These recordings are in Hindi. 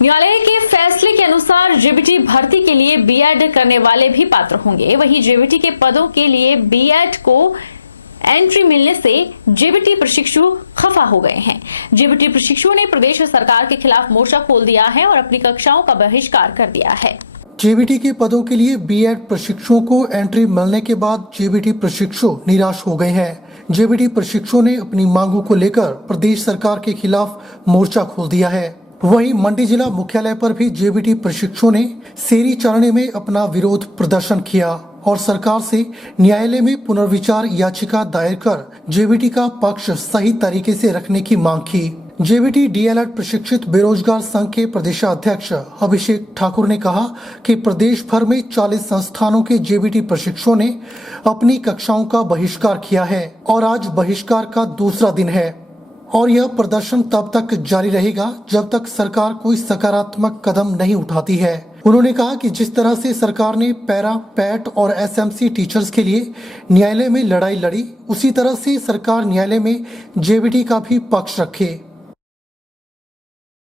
न्यायालय के फैसले के अनुसार जेबीटी भर्ती के लिए बीएड करने वाले भी पात्र होंगे। वहीं जेबीटी के पदों के लिए बीएड को एंट्री मिलने से जेबीटी प्रशिक्षु खफा हो गए हैं। जेबीटी प्रशिक्षुओं ने प्रदेश सरकार के खिलाफ मोर्चा खोल दिया है और अपनी कक्षाओं का बहिष्कार कर दिया है। जेबीटी के पदों के लिए बीएड प्रशिक्षुओं को एंट्री मिलने के बाद जेबीटी प्रशिक्षु निराश हो गए हैं। जेबीटी प्रशिक्षुओं ने अपनी मांगों को लेकर प्रदेश सरकार के खिलाफ मोर्चा खोल दिया है। वहीं मंडी जिला मुख्यालय पर भी जेबीटी प्रशिक्षुओं ने सेरी चारणे में अपना विरोध प्रदर्शन किया और सरकार से न्यायालय में पुनर्विचार याचिका दायर कर जेबीटी का पक्ष सही तरीके से रखने की मांग की। जेबीटी डीएलएड प्रशिक्षित बेरोजगार संघ के प्रदेशाध्यक्ष अभिषेक ठाकुर ने कहा कि प्रदेश भर में 40 संस्थानों के जेबीटी प्रशिक्षुओं ने अपनी कक्षाओं का बहिष्कार किया है और आज बहिष्कार का दूसरा दिन है और यह प्रदर्शन तब तक जारी रहेगा जब तक सरकार कोई सकारात्मक कदम नहीं उठाती है। उन्होंने कहा कि जिस तरह से सरकार ने पैरा, पैट और एसएमसी टीचर्स के लिए न्यायालय में लड़ाई लड़ी, उसी तरह से सरकार न्यायालय में जेबीटी का भी पक्ष रखे।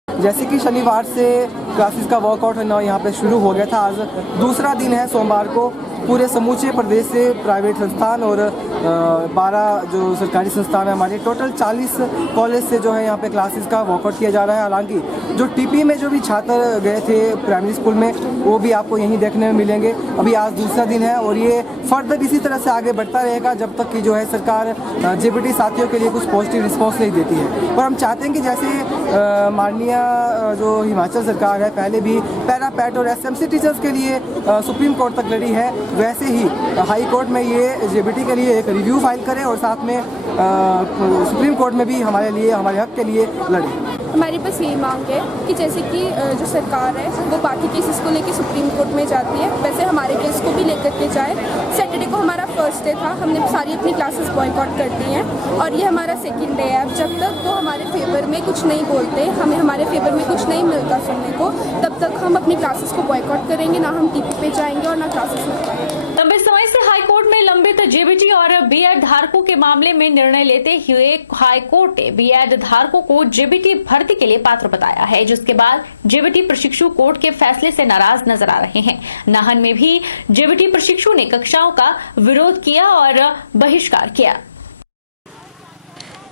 जैसे कि शनिवार से क्लासेस का वर्कआउट होना यहाँ पे शुरू हो गया था, आज दूसरा दिन है। सोमवार को पूरे समूचे प्रदेश से प्राइवेट संस्थान और 12 जो सरकारी संस्थान है हमारे, टोटल 40 कॉलेज से जो है यहाँ पे क्लासेस का वर्कआउट किया जा रहा है। हालांकि जो टीपी में जो भी छात्र गए थे प्राइमरी स्कूल में, वो भी आपको यहीं देखने में मिलेंगे। अभी आज दूसरा दिन है और ये फर्दर इसी तरह से आगे बढ़ता रहेगा जब तक कि जो है सरकार जेबीटी साथियों के लिए कुछ पॉजिटिव रिस्पॉन्स नहीं देती है। और हम चाहते हैं कि जैसे माननीय जो हिमाचल सरकार है पहले भी पैरा, पैट और एसएमसी टीचर्स के लिए सुप्रीम कोर्ट तक लड़ी है, वैसे ही हाई कोर्ट में ये जेबीटी के लिए एक रिव्यू फाइल करें और साथ में सुप्रीम कोर्ट में भी हमारे लिए, हमारे हक के लिए लड़े। हमारी बस यही मांग है कि जैसे कि जो सरकार है वो बाकी केसेस को लेकर सुप्रीम कोर्ट में जाती है, वैसे हमारे केस को भी लेकर के जाए। सैटरडे को हमारा फर्स्ट डे था, हमने सारी अपनी क्लासेस बॉयकॉट कर दी हैं और ये हमारा सेकंड डे है। अब जब तक वो हमारे फेवर में कुछ नहीं बोलते, हमें हमारे फेवर में कुछ नहीं मिलता सुनने को, तब तक हम अपनी क्लासेस को बॉयकॉट करेंगे, ना हम टीपी पे जाएंगे और ना क्लासेस में जाएंगे। लंबे समय से हाईकोर्ट में लंबित जेबीटी और बीएड धारकों के मामले में निर्णय लेते हुए हाईकोर्ट ने बीएड धारकों को जेबीटी भर्ती के लिए पात्र बताया है, जिसके बाद जेबीटी प्रशिक्षु कोर्ट के फैसले से नाराज नजर आ रहे हैं। नाहन में भी जेबीटी प्रशिक्षु ने कक्षाओं का विरोध किया और बहिष्कार किया।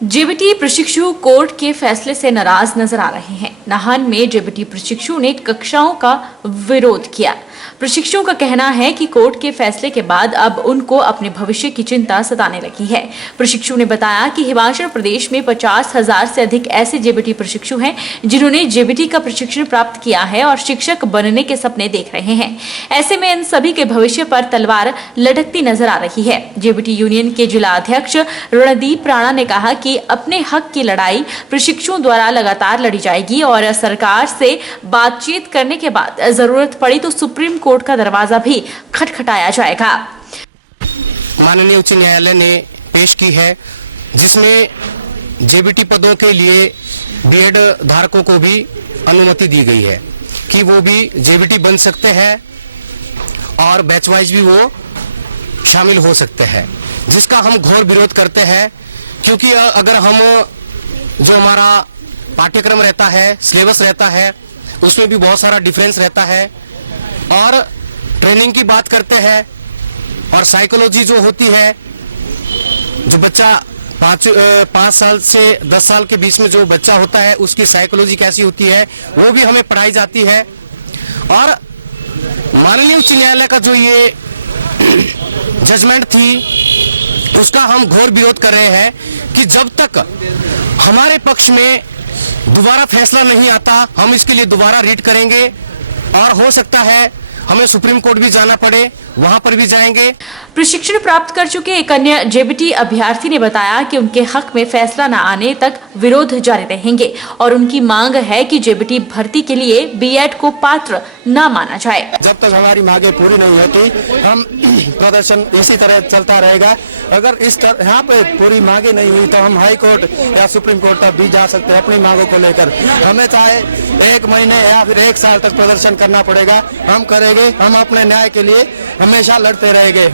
जेबीटी प्रशिक्षु कोर्ट के फैसले से नाराज नजर आ रहे हैं। नाहन में जेबीटी प्रशिक्षु ने कक्षाओं का विरोध किया। प्रशिक्षुओं का कहना है कि कोर्ट के फैसले के बाद अब उनको अपने भविष्य की चिंता सताने लगी है। प्रशिक्षु ने बताया कि हिमाचल प्रदेश में 50,000 से अधिक ऐसे जेबीटी प्रशिक्षु हैं जिन्होंने जेबीटी का प्रशिक्षण प्राप्त किया है और शिक्षक बनने के सपने देख रहे हैं। ऐसे में इन सभी के भविष्य पर तलवार लटकती नजर आ रही है। जेबीटी यूनियन के जिला अध्यक्ष रणदीप राणा ने कहा कि अपने हक की लड़ाई प्रशिक्षुओं द्वारा लगातार लड़ी जाएगी और सरकार से बातचीत करने के बाद जरूरत पड़ी तो सुप्रीम कोर्ट का दरवाजा भी खटखटाया जाएगा। माननीय उच्च न्यायालय ने पेश की है, जिसमें जेबीटी पदों के लिए बीएड धारकों को भी अनुमति दी गई है कि वो भी जेबीटी बन सकते हैं और बैच वाइज भी वो शामिल हो सकते हैं, जिसका हम घोर विरोध करते हैं। क्योंकि अगर हम जो हमारा पाठ्यक्रम रहता है, सिलेबस रहता है, उसमें भी बहुत सारा डिफरेंस रहता है और ट्रेनिंग की बात करते हैं और साइकोलॉजी जो होती है, जो बच्चा 5 साल से 10 साल के बीच में जो बच्चा होता है उसकी साइकोलॉजी कैसी होती है वो भी हमें पढ़ाई जाती है। और माननीय उच्च न्यायालय का जो ये जजमेंट थी उसका हम घोर विरोध कर रहे हैं कि जब तक हमारे पक्ष में दोबारा फैसला नहीं आता हम इसके लिए दोबारा रीड करेंगे और हो सकता है हमें सुप्रीम कोर्ट भी जाना पड़े, वहां पर भी जाएंगे। प्रशिक्षण प्राप्त कर चुके एक अन्य जेबीटी अभ्यर्थी ने बताया कि उनके हक में फैसला न आने तक विरोध जारी रहेंगे और उनकी मांग है कि जेबीटी भर्ती के लिए बीएड को पात्र न माना जाए। जब तक हमारी मांगे पूरी नहीं होती हम प्रदर्शन इसी तरह चलता रहेगा। अगर इस यहाँ पे पूरी मांगे नहीं हुई तो हम हाई कोर्ट या सुप्रीम कोर्ट तक भी जा सकते हैं अपनी मांगों को लेकर। हमें चाहे 1 महीने या फिर 1 साल तक प्रदर्शन करना पड़ेगा, हम करेंगे। हम अपने न्याय के लिए हमेशा लड़ते रहेंगे।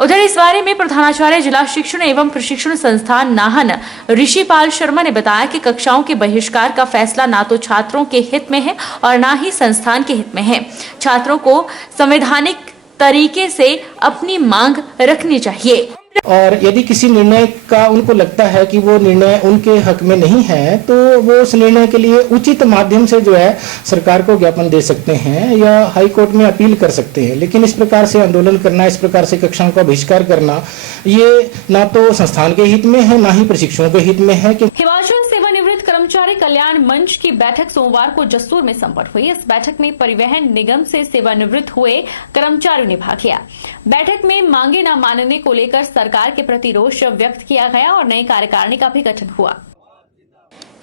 उधर इस बारे में प्रधानाचार्य जिला शिक्षण एवं प्रशिक्षण संस्थान नाहन ऋषिपाल शर्मा ने बताया कि कक्षाओं के बहिष्कार का फैसला ना तो छात्रों के हित में है और ना ही संस्थान के हित में है। छात्रों को संवैधानिक तरीके से अपनी मांग रखनी चाहिए। और यदि किसी निर्णय का उनको लगता है कि वो निर्णय उनके हक में नहीं है तो वो उस निर्णय के लिए उचित माध्यम से जो है सरकार को ज्ञापन दे सकते हैं या हाई कोर्ट में अपील कर सकते हैं। लेकिन इस प्रकार से आंदोलन करना, इस प्रकार से कक्षाओं का बहिष्कार करना, ये ना तो संस्थान के हित में है ना ही प्रशिक्षुओं के हित में है। हिमाचल सेवानिवृत्त कर्मचारी कल्याण मंच की बैठक सोमवार को जसूर में संपन्न हुई। इस बैठक में परिवहन निगम से सेवानिवृत्त हुए कर्मचारियों ने भाग लिया। बैठक में मांगे न मानने को लेकर सरकार के प्रति रोष व्यक्त किया गया और नई कार्यकारिणी का भी गठन हुआ।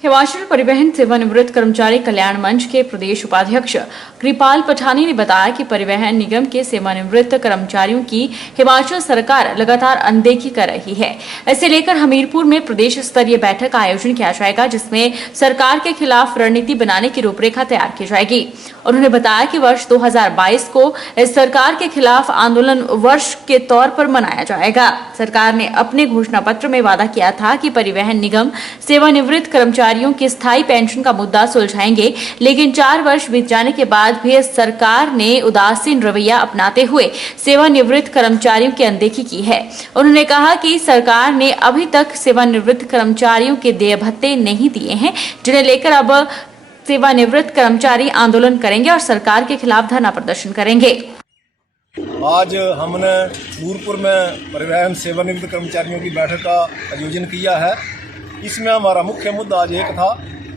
हिमाचल परिवहन सेवानिवृत्त कर्मचारी कल्याण मंच के प्रदेश उपाध्यक्ष कृपाल पठानी ने बताया कि परिवहन निगम के सेवानिवृत्त कर्मचारियों की हिमाचल सरकार लगातार अनदेखी कर रही है। इसे लेकर हमीरपुर में प्रदेश स्तरीय बैठक का आयोजन किया जाएगा, जिसमें सरकार के खिलाफ रणनीति बनाने की रूपरेखा तैयार की जाएगी। उन्होंने बताया कि वर्ष 2022 को इस सरकार के खिलाफ आंदोलन वर्ष के तौर पर मनाया जाएगा। सरकार ने अपने घोषणा पत्र में वादा किया था कि परिवहन निगम सेवानिवृत्त कर्मचारियों की स्थायी पेंशन का मुद्दा सुलझाएंगे, लेकिन 4 वर्ष बीत जाने के बाद भी सरकार ने उदासीन रवैया अपनाते हुए सेवानिवृत्त कर्मचारियों की अनदेखी की है। उन्होंने कहा कि सरकार ने अभी तक सेवानिवृत्त कर्मचारियों के देय भत्ते नहीं दिए हैं, जिन्हें लेकर अब सेवानिवृत्त कर्मचारी आंदोलन करेंगे और सरकार के खिलाफ धरना प्रदर्शन करेंगे। आज हमने नूरपुर में परिवहन सेवानिवृत्त कर्मचारियों की बैठक का आयोजन किया है। इसमें हमारा मुख्य मुद्दा आज एक था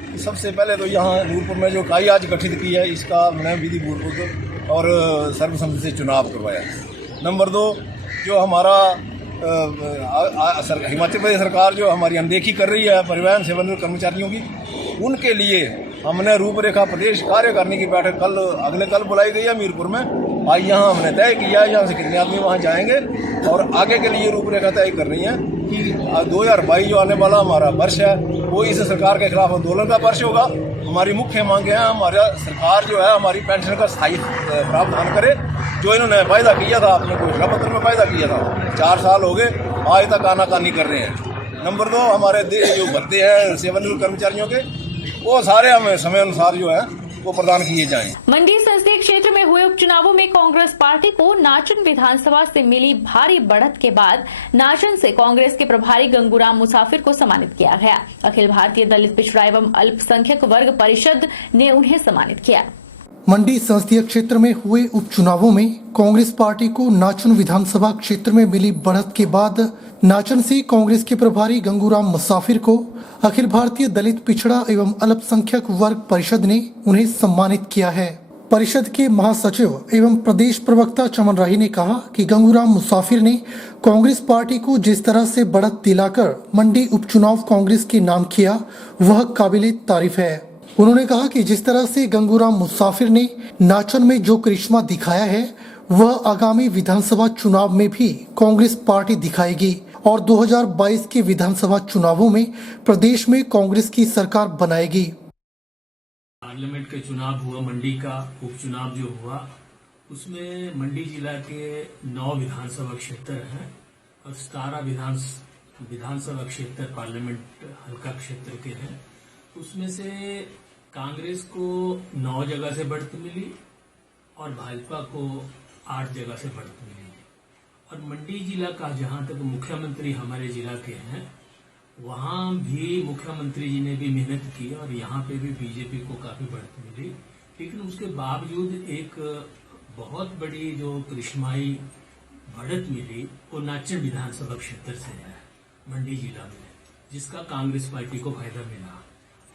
कि सबसे पहले तो यहाँ नूरपुर में जो इकाई आज गठित की है, इसका हमने विधि पूर्वक और सर्वसम्मति से चुनाव करवाया। नंबर 2, जो हमारा हिमाचल प्रदेश सरकार जो हमारी अनदेखी कर रही है परिवहन सेवानिवृत्त कर्मचारियों की, उनके लिए हमने रूपरेखा प्रदेश कार्यकारिणी की बैठक कल बुलाई गई है हमीरपुर में। आज यहाँ हमने तय किया है यहाँ से कितने आदमी वहाँ जाएंगे और आगे के लिए रूपरेखा तय कर रही है कि 2022 जो आने वाला हमारा वर्ष है वो इस सरकार के खिलाफ आंदोलन का वर्ष होगा। हमारी मुख्य मांगे हैं, हमारा सरकार जो है हमारी पेंशन का स्थायी प्रावधान करे, जो इन्होंने वायदा किया था, अपने घोषणा पत्र में वायदा किया था। 4 साल हो गए, आज तक आनाकानी कर रहे हैं। नंबर 2, हमारे जो भत्ते हैं सेवानिवृत्त कर्मचारियों के, वो सारे हमें समय अनुसार जो है वो प्रदान किए जाएं। मंडी संसदीय क्षेत्र में हुए उपचुनावों में कांग्रेस पार्टी को नाचन विधानसभा से मिली भारी बढ़त के बाद नाचन से कांग्रेस के प्रभारी गंगूराम मुसाफिर को सम्मानित किया गया। अखिल भारतीय दलित पिछड़ा एवं अल्पसंख्यक वर्ग परिषद ने उन्हें सम्मानित किया। मंडी संसदीय क्षेत्र में हुए उपचुनावों में कांग्रेस पार्टी को नाचन विधानसभा क्षेत्र में मिली बढ़त के बाद नाचन से कांग्रेस के प्रभारी गंगूराम मुसाफिर को अखिल भारतीय दलित पिछड़ा एवं अल्पसंख्यक वर्ग परिषद ने उन्हें सम्मानित किया है। परिषद के महासचिव एवं प्रदेश प्रवक्ता चमन राही ने कहा कि गंगूराम मुसाफिर ने कांग्रेस पार्टी को जिस तरह से बढ़त दिलाकर मंडी उपचुनाव कांग्रेस के नाम किया, वह काबिले तारीफ है। उन्होंने कहा कि जिस तरह से गंगूराम मुसाफिर ने नाचन में जो करिश्मा दिखाया है, वह आगामी विधानसभा चुनाव में भी कांग्रेस पार्टी दिखाएगी और 2022 के विधानसभा चुनावों में प्रदेश में कांग्रेस की सरकार बनाएगी। पार्लियामेंट का चुनाव हुआ, मंडी का उपचुनाव जो हुआ, उसमें मंडी जिला के 9 विधानसभा क्षेत्र हैं और 17 विधानसभा क्षेत्र पार्लियामेंट हल्का क्षेत्र के हैं। उसमें से कांग्रेस को 9 जगह से बढ़त मिली और भाजपा को 8 जगह से बढ़त मिली। और मंडी जिला का जहां तक मुख्यमंत्री हमारे जिला के हैं, वहां भी मुख्यमंत्री जी ने भी मेहनत की और यहाँ पे भी बीजेपी को काफी बढ़त मिली। लेकिन उसके बावजूद एक बहुत बड़ी जो करिश्माई बढ़त मिली वो नाचन विधानसभा क्षेत्र से है मंडी जिला में, जिसका कांग्रेस पार्टी को फायदा मिला।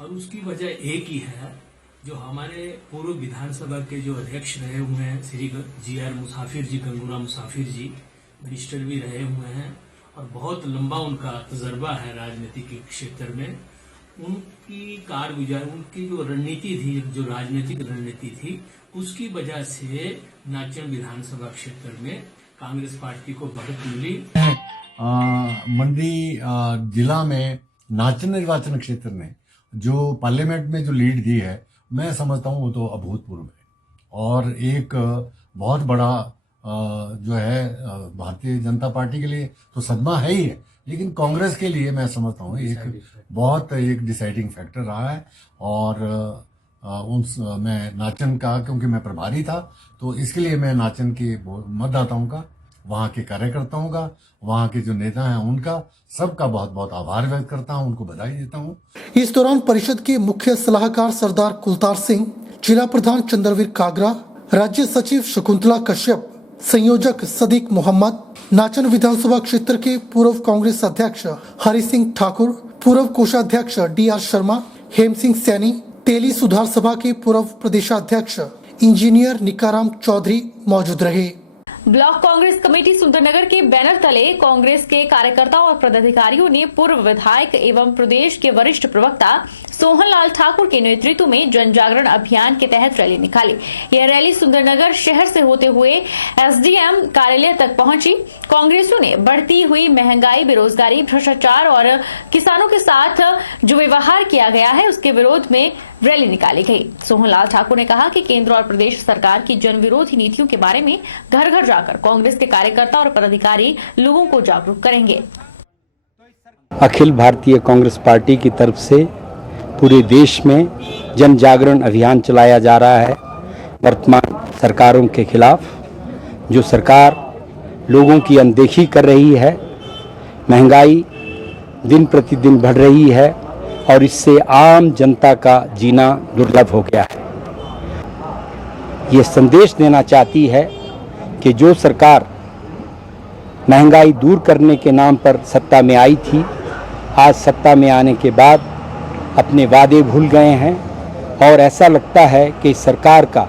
और उसकी वजह एक ही है, जो हमारे पूर्व विधानसभा के जो अध्यक्ष रहे हुए हैं श्री GR मुसाफिर जी, गंगूराम मुसाफिर जी, मिनिस्टर भी रहे हुए हैं और बहुत लंबा उनका तजर्बा है राजनीति के क्षेत्र में। उनकी कारगुजारी, उनकी जो रणनीति थी, जो राजनीतिक रणनीति थी, उसकी वजह से नाचन विधानसभा क्षेत्र में कांग्रेस पार्टी को बढ़त मिली। मंडी जिला में नाचन निर्वाचन क्षेत्र ने जो पार्लियामेंट में जो लीड दी है, मैं समझता हूँ वो तो अभूतपूर्व है और एक बहुत बड़ा जो है भारतीय जनता पार्टी के लिए तो सदमा है ही है, लेकिन कांग्रेस के लिए मैं समझता हूँ एक डिसाइडिंग फैक्टर रहा है। और मैं नाचन का, क्योंकि मैं प्रभारी था, तो इसके लिए मैं नाचन के मतदाताओं का, वहाँ के कार्यकर्ताओं का, वहाँ के जो नेता हैं उनका, सबका बहुत बहुत आभार व्यक्त करता हूँ, उनको बधाई देता हूँ। इस दौरान परिषद के मुख्य सलाहकार सरदार कुलतार सिंह, जिला प्रधान चंद्रवीर कागरा, राज्य सचिव शकुंतला कश्यप, संयोजक सदीक मोहम्मद, नाचन विधानसभा क्षेत्र के पूर्व कांग्रेस अध्यक्ष हरि सिंह ठाकुर, पूर्व कोषाध्यक्ष DR शर्मा, हेम सिंह सैनी, तेली सुधार सभा के पूर्व प्रदेशाध्यक्ष इंजीनियर निकाराम चौधरी मौजूद रहे। ब्लॉक कांग्रेस कमेटी सुंदरनगर के बैनर तले कांग्रेस के कार्यकर्ताओं और पदाधिकारियों ने पूर्व विधायक एवं प्रदेश के वरिष्ठ प्रवक्ता सोहनलाल ठाकुर के नेतृत्व में जन जागरण अभियान के तहत रैली निकाली। यह रैली सुंदरनगर शहर से होते हुए SDM कार्यालय तक पहुंची। कांग्रेसियों ने बढ़ती हुई महंगाई, बेरोजगारी, भ्रष्टाचार और किसानों के साथ जो व्यवहार किया गया है उसके विरोध में रैली निकाली गई। सोहनलाल ठाकुर ने कहा कि केंद्र और प्रदेश सरकार की जन विरोधी नीतियों के बारे में घर घर जाकर कांग्रेस के कार्यकर्ता और पदाधिकारी लोगों को जागरूक करेंगे। अखिल भारतीय कांग्रेस पार्टी की तरफ से पूरे देश में जन जागरण अभियान चलाया जा रहा है। वर्तमान सरकारों के खिलाफ, जो सरकार लोगों की अनदेखी कर रही है, महंगाई दिन प्रतिदिन बढ़ रही है और इससे आम जनता का जीना दुर्लभ हो गया है। ये संदेश देना चाहती है कि जो सरकार महंगाई दूर करने के नाम पर सत्ता में आई थी, आज सत्ता में आने के बाद अपने वादे भूल गए हैं और ऐसा लगता है कि सरकार का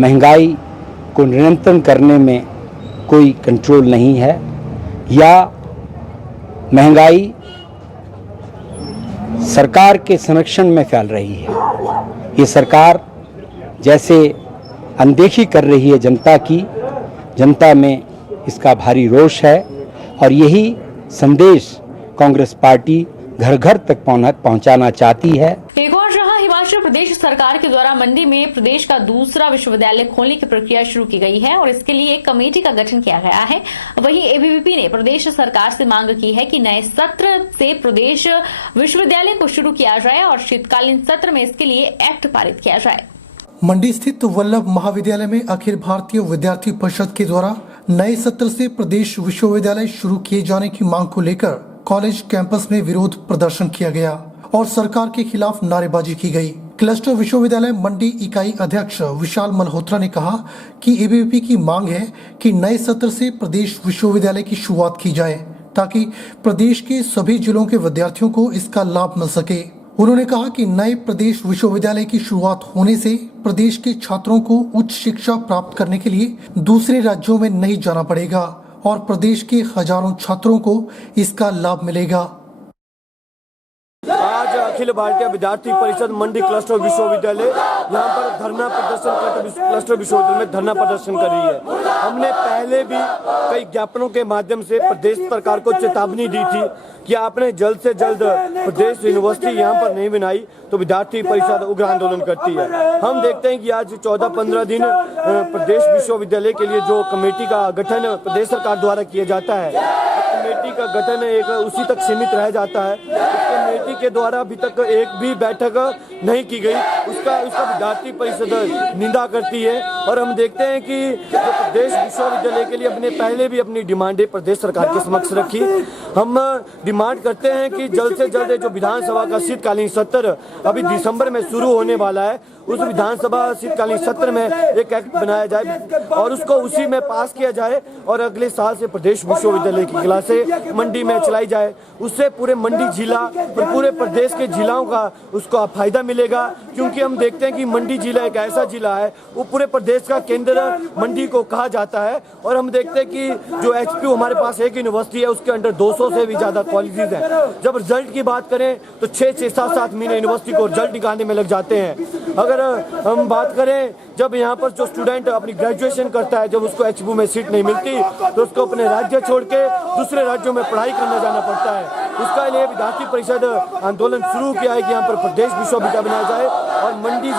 महंगाई को नियंत्रण करने में कोई कंट्रोल नहीं है या महंगाई सरकार के संरक्षण में फैल रही है। ये सरकार जैसे अनदेखी कर रही है जनता की, जनता में इसका भारी रोष है और यही संदेश कांग्रेस पार्टी घर घर तक पहुंचाना चाहती है। एक और जहां हिमाचल प्रदेश सरकार के द्वारा मंडी में प्रदेश का दूसरा विश्वविद्यालय खोलने की प्रक्रिया शुरू की गई है और इसके लिए एक कमेटी का गठन किया गया है। वहीं ABVP ने प्रदेश सरकार से मांग की है कि नए सत्र से प्रदेश विश्वविद्यालय को शुरू किया जाए और शीतकालीन सत्र में इसके लिए एक्ट पारित किया जाए। मंडी स्थित वल्लभ महाविद्यालय में अखिल भारतीय विद्यार्थी परिषद के द्वारा नए सत्र से प्रदेश विश्वविद्यालय शुरू किए जाने की मांग को लेकर कॉलेज कैंपस में विरोध प्रदर्शन किया गया और सरकार के खिलाफ नारेबाजी की गई। क्लस्टर विश्वविद्यालय मंडी इकाई अध्यक्ष विशाल मल्होत्रा ने कहा कि ABVP की मांग है कि नए सत्र से प्रदेश विश्वविद्यालय की शुरुआत की जाए ताकि प्रदेश के सभी जिलों के विद्यार्थियों को इसका लाभ मिल सके। उन्होंने कहा कि नए प्रदेश विश्वविद्यालय की शुरुआत होने से प्रदेश के छात्रों को उच्च शिक्षा प्राप्त करने के लिए दूसरे राज्यों में नहीं जाना पड़ेगा और प्रदेश के हजारों छात्रों को इसका लाभ मिलेगा। आज अखिल भारतीय विद्यार्थी परिषद मंडी क्लस्टर विश्वविद्यालय यहाँ पर धरना प्रदर्शन क्लस्टर विश्वविद्यालय में धरना प्रदर्शन कर रही है। हमने पहले भी कई ज्ञापनों के माध्यम से प्रदेश सरकार को चेतावनी दी थी कि आपने जल्द से जल्द प्रदेश यूनिवर्सिटी यहाँ पर नहीं बनाई तो विद्यार्थी परिषद उग्र आंदोलन करती है। हम देखते हैं कि आज 14-15 दिन प्रदेश विश्वविद्यालय के लिए जो कमेटी का गठन प्रदेश सरकार द्वारा किया जाता है, कमेटी का गठन एक उसी तक सीमित रह जाता है। कमेटी के द्वारा अभी तक एक भी बैठक नहीं की गई, उसका विद्यार्थी परिषद निंदा करती है। और हम देखते हैं कि प्रदेश विश्वविद्यालय के लिए अपने पहले भी अपनी डिमांडें प्रदेश सरकार के समक्ष रखी। हम डिमांड करते हैं कि जल्द से जल्द जो विधानसभा का शीतकालीन सत्र अभी दिसंबर में शुरू होने वाला है, उस विधानसभा शीतकालीन सत्र में एक एक्ट बनाया जाए और उसको उसी में पास किया जाए और अगले साल से प्रदेश विश्वविद्यालय की क्लासें मंडी में चलाई जाए। उससे पूरे मंडी जिला और पूरे प्रदेश के जिलाओं का उसको फायदा मिलेगा, क्योंकि हम देखते हैं कि मंडी जिला एक ऐसा जिला है, वो पूरे प्रदेश का केंद्र मंडी को कहा जाता है। और हम देखते हैं कि जो HPU हमारे पास एक यूनिवर्सिटी है, उसके अंडर 200 से भी ज्यादा कॉलेजेस हैं। जब रिजल्ट की बात करें तो 6-7 महीने यूनिवर्सिटी को रिजल्ट निकालने में लग जाते हैं। अगर हम बात करें जब यहाँ पर जो स्टूडेंट अपनी ग्रेजुएशन करता है, जब उसको एचबू में सीट नहीं मिलती तो उसको अपने राज्य छोड़ के दूसरे राज्यों में पढ़ाई करने जाना पड़ता है। उसका लिए विद्यार्थी परिषद आंदोलन शुरू किया है कि यहाँ पर प्रदेश विश्वविद्यालय बनाया जाए और मंडी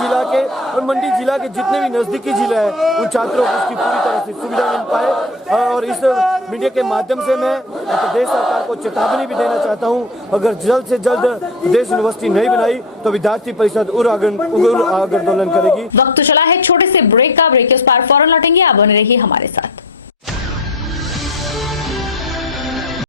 जिला के जितने भी नजदीकी जिले हैं उन छात्रों को उसकी पूरी तरह से सुविधा मिल पाए। और इस मीडिया के माध्यम से मैं प्रदेश सरकार को चेतावनी भी देना चाहता हूँ, अगर जल्द से जल्द प्रदेश यूनिवर्सिटी नहीं बनाई तो विद्यार्थी परिषद उग्र आंदोलन करेगी। वक्त तो चला है छोटे से ब्रेक का। ब्रेक के उस पार फौरन लौटेंगे, आप बने रहिए हमारे साथ।